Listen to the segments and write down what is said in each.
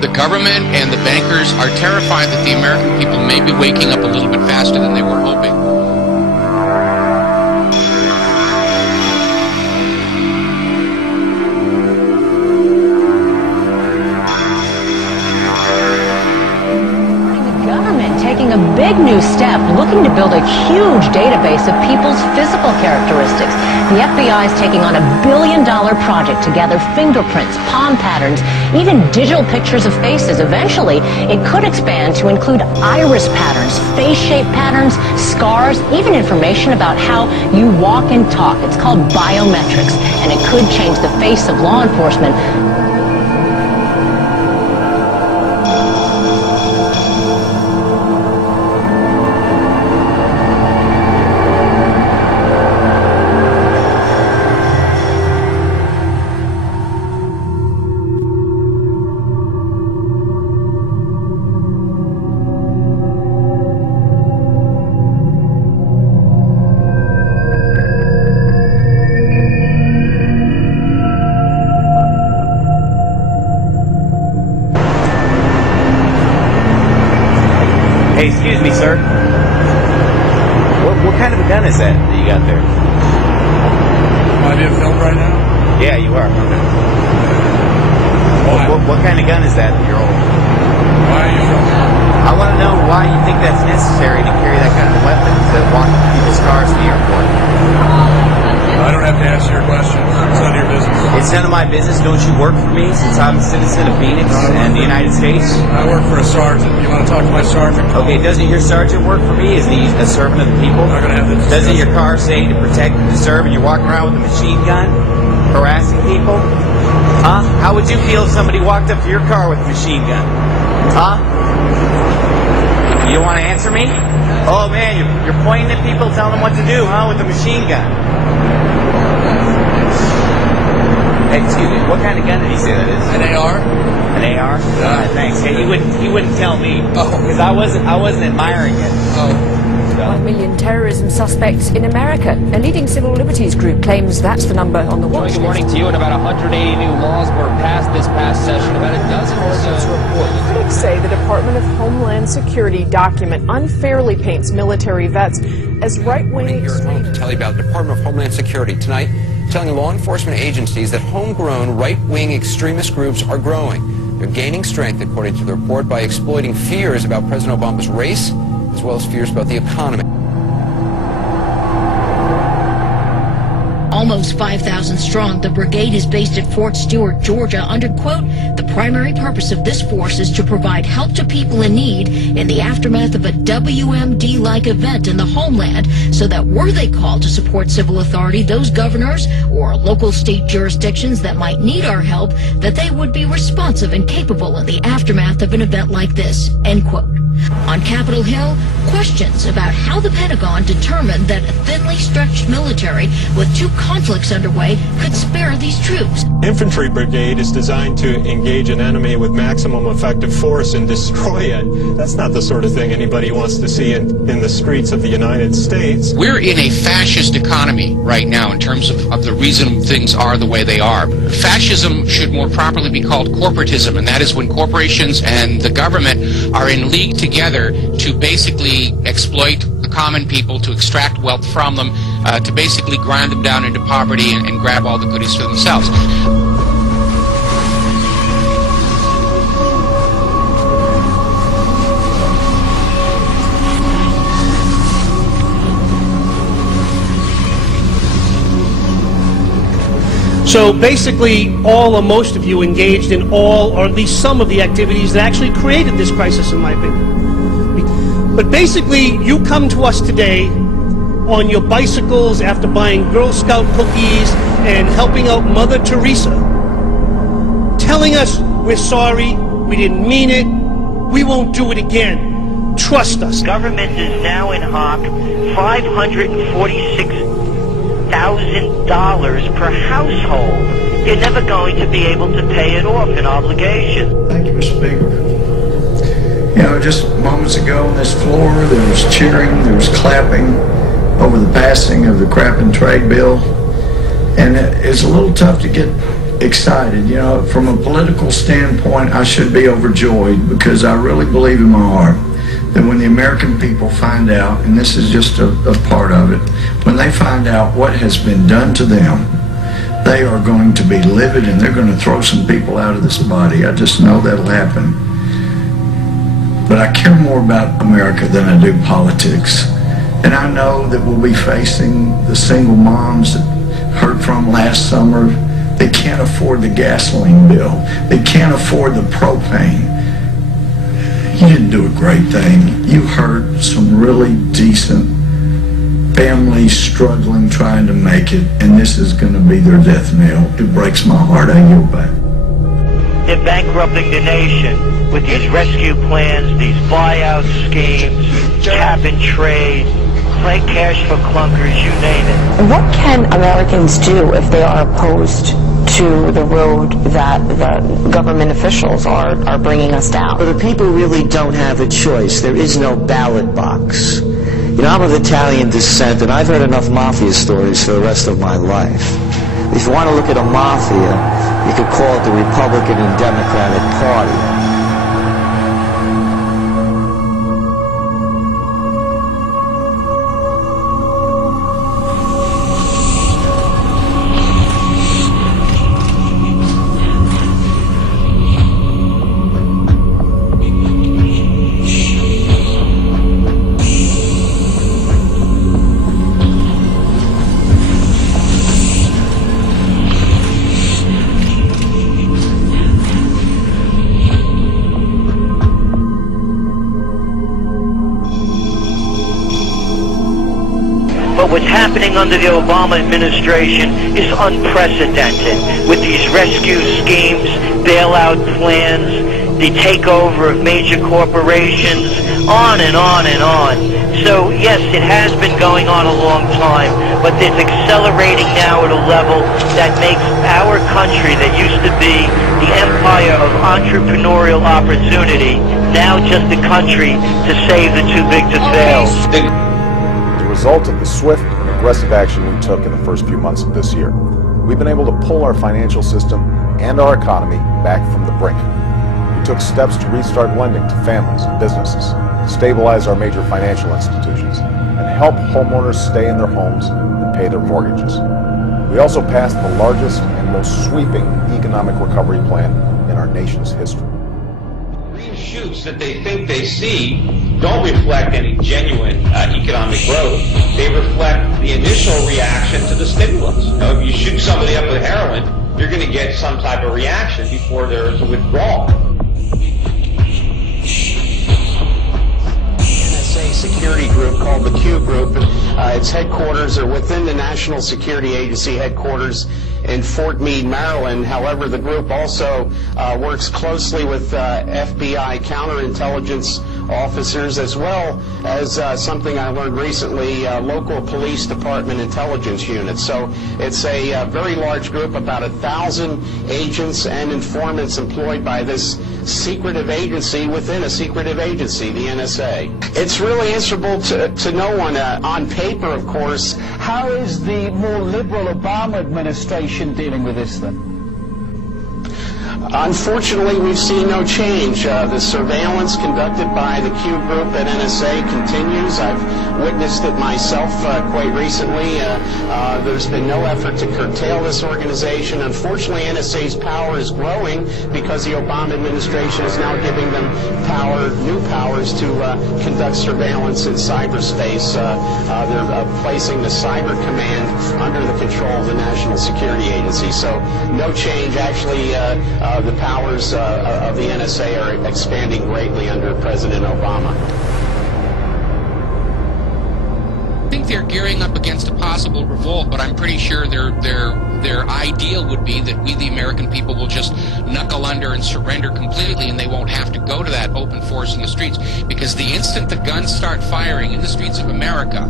The government and the bankers are terrified that the American people may be waking up a little bit faster than they were hoping. Taking a big new step, looking to build a huge database of people's physical characteristics. The FBI is taking on $1 billion project to gather fingerprints, palm patterns, even digital pictures of faces. Eventually, it could expand to include iris patterns, face shape patterns, scars, even information about how you walk and talk. It's called biometrics, and it could change the face of law enforcement. Hey, excuse me, sir. What kind of a gun is that you got there? Am I being filmed right now? Yeah, you are. What kind of gun is that you're holding? Why are you filming? I want to know why you think that's necessary to carry that kind of weapon to walk people's cars to the airport. I don't have to answer your question. It's none of your business. It's none of my business. Don't you work for me since I'm a citizen of Phoenix and the United States? I work for a sergeant. You want to talk to my sergeant? Okay, doesn't your sergeant work for me? Is he a servant of the people? I'm not going to have this Doesn't your car say to protect and to serve, and you're walking around with a machine gun, harassing people? Huh? How would you feel if somebody walked up to your car with a machine gun? Huh? You don't want to answer me? Oh man, you're pointing at people, telling them what to do, huh, with a machine gun. Hey, excuse me, what kind of gun did he say that is? An AR? An AR? Yeah. Thanks. Hey, he wouldn't tell me. Because I wasn't admiring it. Oh. 1 million terrorism suspects in America. A leading civil liberties group claims that's the number on the watch list. Good morning to you. And about 180 new laws were passed this past session. About a dozen or so. Critics say the Department of Homeland Security document unfairly paints military vets as right-wing extremists. To tell you about the Department of Homeland Security tonight, telling law enforcement agencies that homegrown right-wing extremist groups are growing. They're gaining strength, according to the report, by exploiting fears about President Obama's race, as well as fears about the economy. Almost 5,000 strong, the brigade is based at Fort Stewart, Georgia, under, quote, the primary purpose of this force is to provide help to people in need in the aftermath of a WMD-like event in the homeland, so that were they called to support civil authority, those governors or local state jurisdictions that might need our help, that they would be responsive and capable in the aftermath of an event like this, end quote. On Capitol Hill, questions about how the Pentagon determined that a thinly stretched military with two conflicts underway could spare these troops. Infantry brigade is designed to engage an enemy with maximum effective force and destroy it. That's not the sort of thing anybody wants to see in the streets of the United States. We're in a fascist economy right now in terms of the reason things are the way they are. Fascism should more properly be called corporatism, and that is when corporations and the government are in league together to basically exploit the common people, to extract wealth from them, to basically grind them down into poverty and grab all the goodies for themselves. So basically, all or most of you engaged in all or at least some of the activities that actually created this crisis, in my opinion. But basically, you come to us today on your bicycles after buying Girl Scout cookies and helping out Mother Teresa, telling us we're sorry, we didn't mean it, we won't do it again. Trust us. Government is now in hock $546,000 per household. You're never going to be able to pay it off in obligation. Thank you, Mr. Speaker. You know, just moments ago on this floor, there was cheering, there was clapping over the passing of the Crap and Trade bill. And it's a little tough to get excited. You know, from a political standpoint, I should be overjoyed because I really believe in my heart that when the American people find out, and this is just a part of it, when they find out what has been done to them, they are going to be livid and they're going to throw some people out of this body. I just know that'll happen. But I care more about America than I do politics. And I know that we'll be facing the single moms that heard from last summer. They can't afford the gasoline bill. They can't afford the propane. You didn't do a great thing. You hurt some really decent families struggling, trying to make it, and this is going to be their death knell. It breaks my heart. I yield back. They're bankrupting the nation with these rescue plans, these buyout schemes, cap and trade, play cash for clunkers, you name it. What can Americans do if they are opposed to the road that the government officials are bringing us down? But the people really don't have a choice. There is no ballot box. You know, I'm of Italian descent, and I've heard enough mafia stories for the rest of my life. If you want to look at a mafia, you could call it the Republican and Democratic Party. What's happening under the Obama administration is unprecedented, with these rescue schemes, bailout plans, the takeover of major corporations, on and on and on. So yes, it has been going on a long time, but it's accelerating now at a level that makes our country that used to be the empire of entrepreneurial opportunity now just a country to save the too big to fail. As a result of the swift and aggressive action we took in the first few months of this year, we've been able to pull our financial system and our economy back from the brink. We took steps to restart lending to families and businesses, stabilize our major financial institutions, and help homeowners stay in their homes and pay their mortgages. We also passed the largest and most sweeping economic recovery plan in our nation's history. Green shoots that they think they see don't reflect any genuine economic growth. They reflect the initial reaction to the stimulus. You know, if you shoot somebody up with heroin, you're going to get some type of reaction before there's a withdrawal. NSA security group called the Q Group. Its headquarters are within the National Security Agency headquarters in Fort Meade, Maryland. However, the group also works closely with FBI counterintelligence officers, as well as something I learned recently, local police department intelligence units. So it's a very large group, about 1,000 agents and informants employed by this secretive agency within a secretive agency, the NSA. It's really answerable to no one. On paper, of course. How is the more liberal Obama administration dealing with this then? Unfortunately, we've seen no change. The surveillance conducted by the Q Group at NSA continues. I've witnessed it myself quite recently. There's been no effort to curtail this organization. Unfortunately, NSA's power is growing because the Obama administration is now giving them new powers to conduct surveillance in cyberspace. They're placing the Cyber Command under the control of the National Security Agency. So no change. Actually, the powers of the NSA are expanding greatly under President Obama. I think they're gearing up against a possible revolt, but I'm pretty sure their ideal would be that we, the American people, will just knuckle under and surrender completely, and they won't have to go to that open force in the streets, because the instant the guns start firing in the streets of America,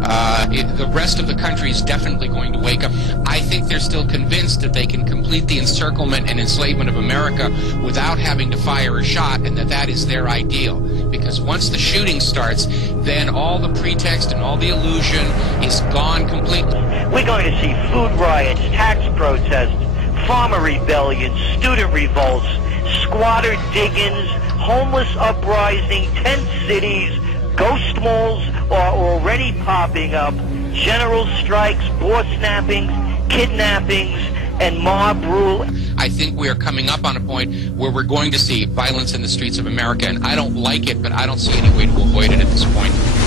the rest of the country is definitely going to wake up. I think they're still convinced that they can complete the encirclement and enslavement of America without having to fire a shot, and that is their ideal. Because once the shooting starts, then all the pretext and all the illusion is gone completely. We're going to see food riots, tax protests, farmer rebellions, student revolts, squatter dig-ins, homeless uprising, tent cities, ghost malls are already popping up, general strikes, board snappings, kidnappings, and mob rule. I think we are coming up on a point where we're going to see violence in the streets of America, and I don't like it, but I don't see any way to avoid it at this point.